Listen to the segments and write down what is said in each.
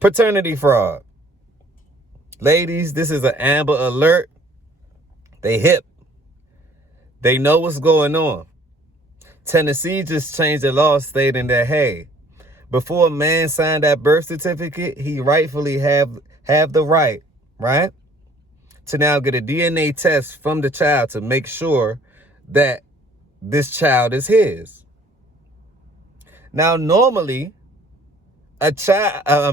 Paternity fraud. Ladies, this is an Amber Alert. They hip. They know what's going on. Tennessee just changed the law stating that, hey, before a man signed that birth certificate, he rightfully have the right, to now get a DNA test from the child to make sure that this child is his. Now, normally, a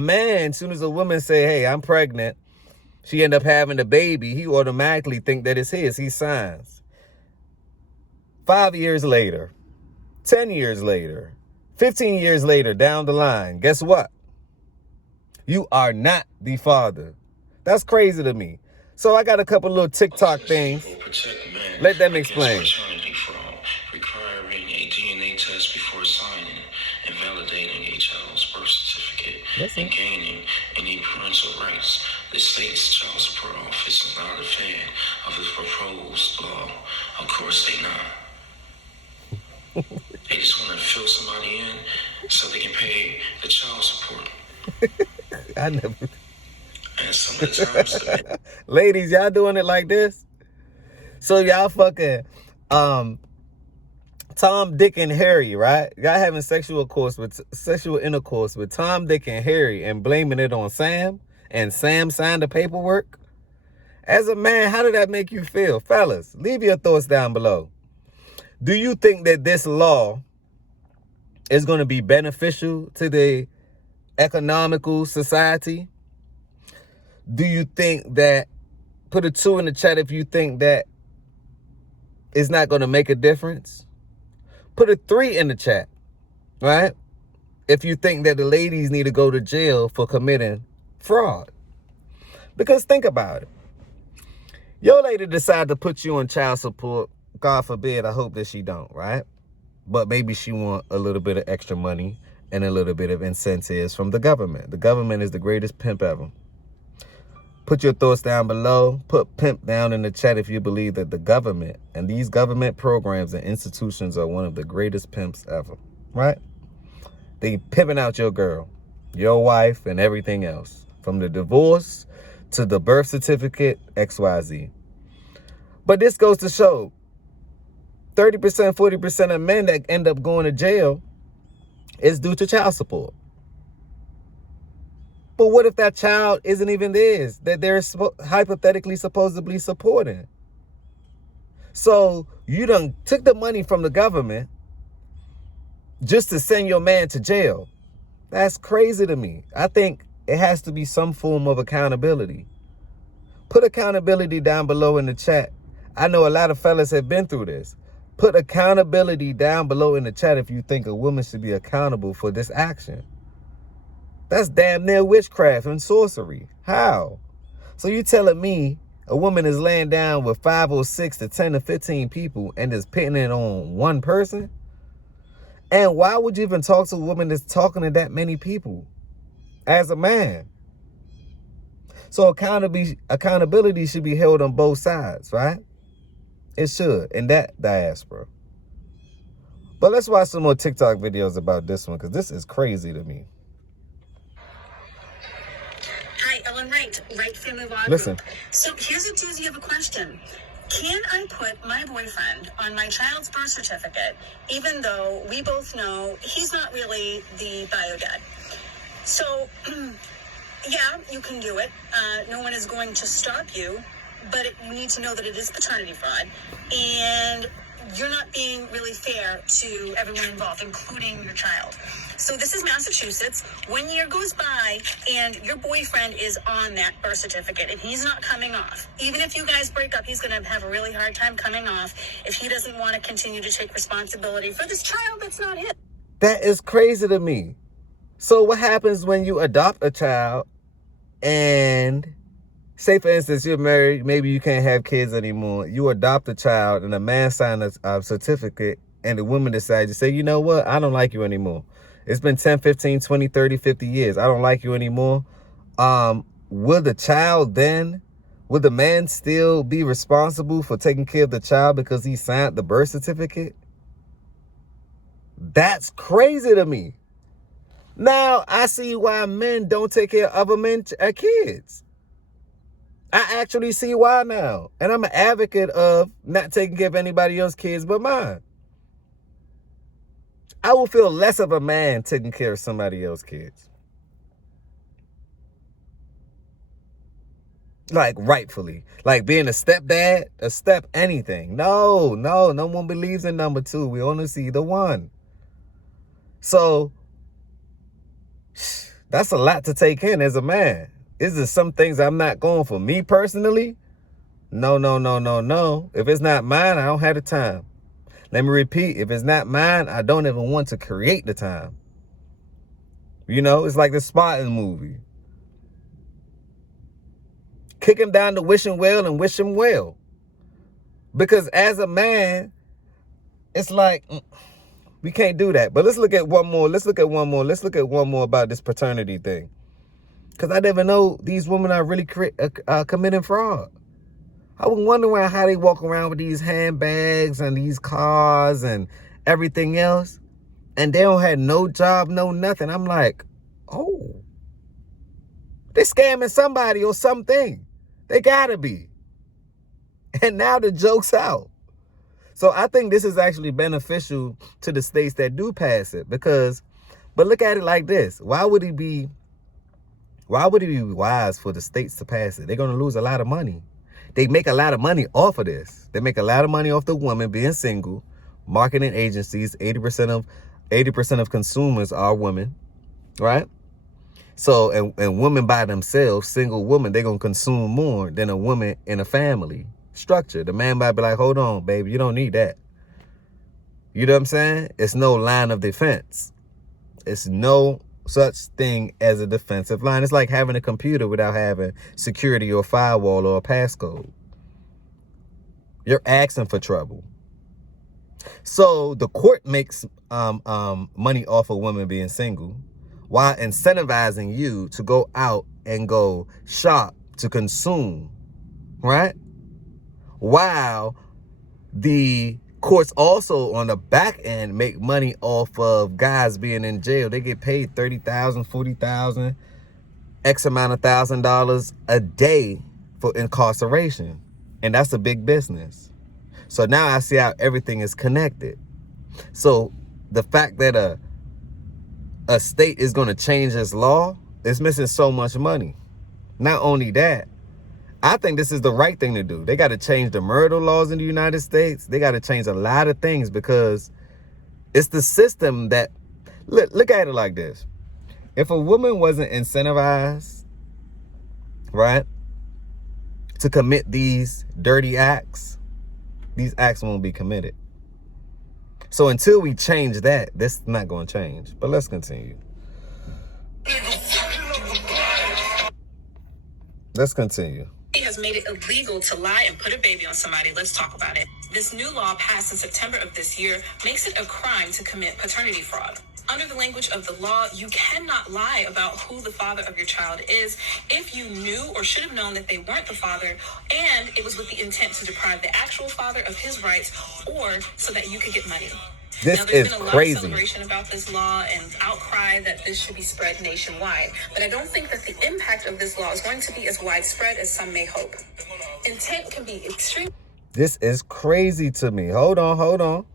man, as soon as a woman say, hey, I'm pregnant, she end up having a baby, he automatically think that it's his. He signs. 5 years later, 10 years later, 15 years later down the line, guess what? You are not the father. That's crazy to me. So I got a couple little TikTok things. Let them explain. Requiring a DNA test before signing and validating a child's birth certificate and gaining any parental rights. The state's child support office is not a fan of the proposed law. Of course they not. They just want to fill somebody in so they can pay the child support. I never. And some of the times, ladies, y'all doing it like this? So y'all fucking Tom, Dick, and Harry, right? Y'all having sexual intercourse with Tom, Dick, and Harry and blaming it on Sam, and Sam signed the paperwork? As a man, how did that make you feel? Fellas, leave your thoughts down below. Do you think that this law is going to be beneficial to the economical society? Do you think that, put a 2 in the chat if you think that it's not going to make a difference. Put a 3 in the chat, right? If you think that the ladies need to go to jail for committing fraud. Because think about it. Your lady decided to put you on child support. God forbid, I hope that she don't, right? But maybe she want a little bit of extra money and a little bit of incentives from the government. The government is the greatest pimp ever. Put your thoughts down below. Put pimp down in the chat if you believe that the government and these government programs and institutions are one of the greatest pimps ever, right? They pimping out your girl, your wife, and everything else. From the divorce to the birth certificate, XYZ. But this goes to show 30%, 40% of men that end up going to jail is due to child support. But what if that child isn't even theirs, that they're hypothetically supposedly supporting? So you done took the money from the government just to send your man to jail. That's crazy to me. I think it has to be some form of accountability. Put accountability down below in the chat. I know a lot of fellas have been through this. Put accountability down below in the chat if you think a woman should be accountable for this action. That's damn near witchcraft and sorcery. How? So you telling me a woman is laying down with 5 or 6 to 10 to 15 people and is pitting it on one person? And why would you even talk to a woman that's talking to that many people as a man? So accountability should be held on both sides, right? It should, in that diaspora. But let's watch some more TikTok videos about this one, because this is crazy to me. Hi, Ellen Wright Family Vlog. Listen. So here's a doozy of a question. Can I put my boyfriend on my child's birth certificate, even though we both know he's not really the bio dad? So, yeah, you can do it. No one is going to stop you. But you need to know that it is paternity fraud, and you're not being really fair to everyone involved, including your child. So this is Massachusetts. 1 year goes by, and your boyfriend is on that birth certificate, and he's not coming off. Even if you guys break up, he's going to have a really hard time coming off if he doesn't want to continue to take responsibility for this child that's not his. That is crazy to me. So what happens when you adopt a child and... say, for instance, you're married, maybe you can't have kids anymore. You adopt a child and a man signs a certificate and the woman decides to say, you know what? I don't like you anymore. It's been 10, 15, 20, 30, 50 years. I don't like you anymore. Will the man still be responsible for taking care of the child because he signed the birth certificate? That's crazy to me. Now, I see why men don't take care of other men's kids. I actually see why now. And I'm an advocate of not taking care of anybody else's kids but mine. I will feel less of a man taking care of somebody else's kids. Like, rightfully. Like being a stepdad, a step anything. No one believes in number two. We only see the one. So, that's a lot to take in as a man. Is there some things I'm not going for? Me personally? No. If it's not mine, I don't have the time. Let me repeat. If it's not mine, I don't even want to create the time. You know, it's like the Spartan movie. Kick him down the wishing well and wish him well. Because as a man, it's like, we can't do that. But let's look at one more. Let's look at one more about this paternity thing. Because I never know these women are really committing fraud. I was wondering how they walk around with these handbags and these cars and everything else. And they don't have no job, no nothing. I'm like, oh. They're scamming somebody or something. They gotta be. And now the joke's out. So I think this is actually beneficial to the states that do pass it. But look at it like this. Why would it be wise for the states to pass it? They're going to lose a lot of money. They make a lot of money off of this. They make a lot of money off the woman being single. Marketing agencies, 80% of consumers are women, right? So, and women by themselves, single women, they're going to consume more than a woman in a family structure. The man might be like, hold on, baby, you don't need that. You know what I'm saying? It's no line of defense. It's no such thing as a defensive line. It's like having a computer without having security or firewall or a passcode. You're asking for trouble. So the court makes money off of women being single while incentivizing you to go out and go shop to consume, right? While the courts also on the back end make money off of guys being in jail. They get paid $30,000, $40,000, X amount of $1,000 a day for incarceration. And that's a big business. So now I see how everything is connected. So the fact that a state is going to change its law is missing so much money. Not only that, I think this is the right thing to do. They got to change the murder laws in the United States. They got to change a lot of things because it's the system that, look at it like this. If a woman wasn't incentivized, right, to commit these dirty acts, these acts won't be committed. So until we change that, this is not going to change. But let's continue. Let's continue. Has made it illegal to lie and put a baby on somebody. Let's talk about it. This new law passed in September of this year makes it a crime to commit paternity fraud. Under the language of the law, you cannot lie about who the father of your child is if you knew or should have known that they weren't the father and it was with the intent to deprive the actual father of his rights or so that you could get money. This now, there's is been a lot crazy. of celebration about this law and outcry that this should be spread nationwide. But I don't think that the impact of this law is going to be as widespread as some may hope. Intent can be extreme. This is crazy to me. Hold on.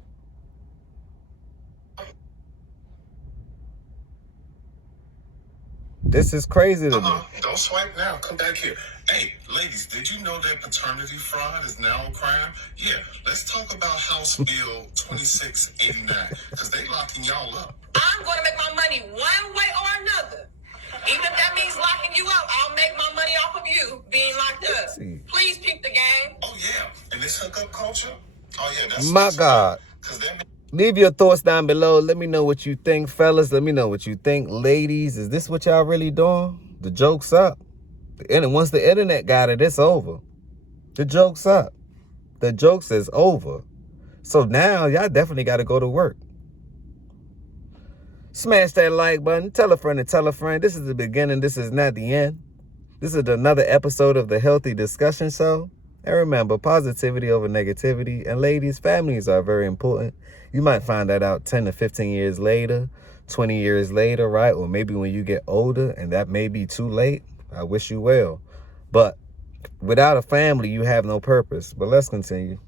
This is crazy to me. Don't swipe now. Come back here. Hey, ladies, did you know that paternity fraud is now a crime? Yeah, let's talk about House Bill 2689, because they locking y'all up. I'm going to make my money one way or another. Even if that means locking you up, I'll make my money off of you being locked up. Please peep the game. Oh, yeah. And this hookup culture? Oh, yeah, that's my God. Leave your thoughts down below. Let me know what you think, fellas. Let me know what you think. Ladies, is this what y'all really doing? The joke's up. Once the internet got it, it's over. The joke's up. The jokes is over. So now y'all definitely got to go to work. Smash that like button. Tell a friend to tell a friend. This is the beginning. This is not the end. This is another episode of the Healthy Discussion Show. And remember, positivity over negativity. And ladies, families are very important. You might find that out 10 to 15 years later. 20 years later, right? Or maybe when you get older, and that may be too late. I wish you well. But without a family, you have no purpose. But let's continue.